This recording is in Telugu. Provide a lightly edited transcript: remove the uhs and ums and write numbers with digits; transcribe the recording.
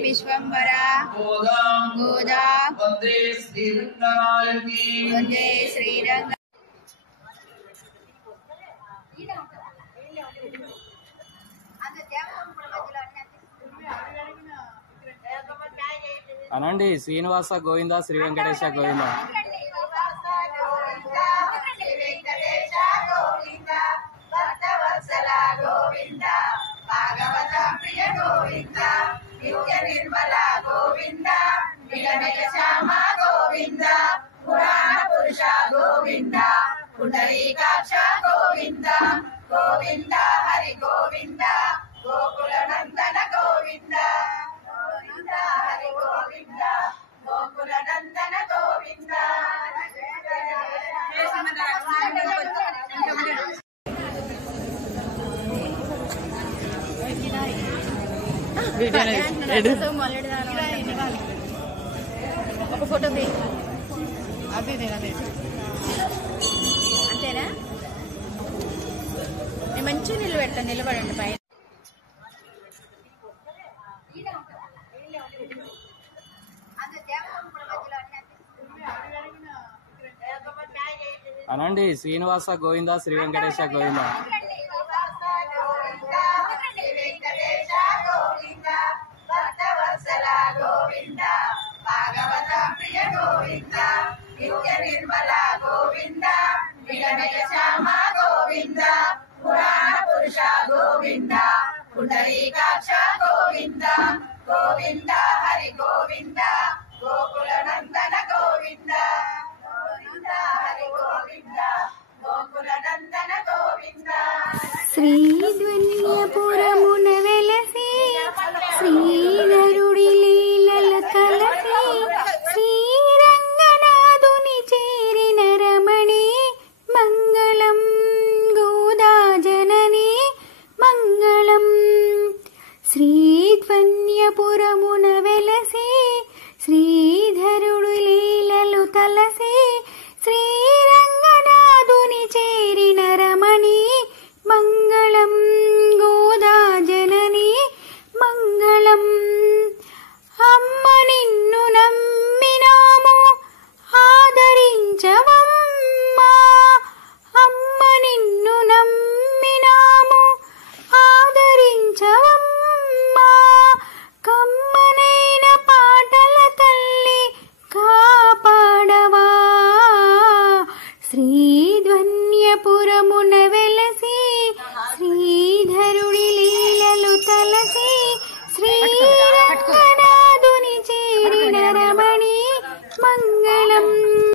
विश्वंभरा गोदा वंदे श्रीरंग అనండి శ్రీనివాస గోవింద శ్రీ వెంకటేశ గోవింద పుండరీకాక్ష గోవింద గోవింద హరి గోవింద గోకుల నందన గోవింద గోవింద హరి గోవింద గోకుల నందన గోవింద. ఒక ఫోటో అంతేనా? మంచిగా నిలబడండి పైన. అనండి శ్రీనివాస గోవింద శ్రీ వెంకటేశ గోవింద పుండరీకాక్ష గోవింద గోవింద హరి గోవింద గోకుల నందన గోవింద గోవింద హరి గోవింద గోకుల నందన గోవింద. శ్రీధ్వన్యపురమున వెలసి శ్రీధరుడి లీలల కలసి శ్రీరంగనాథుని చేరిన రమణి మంగళం గోదా జనని మంగళం. శ్రీధ్వన్యపురమున వెలసి శ్రీ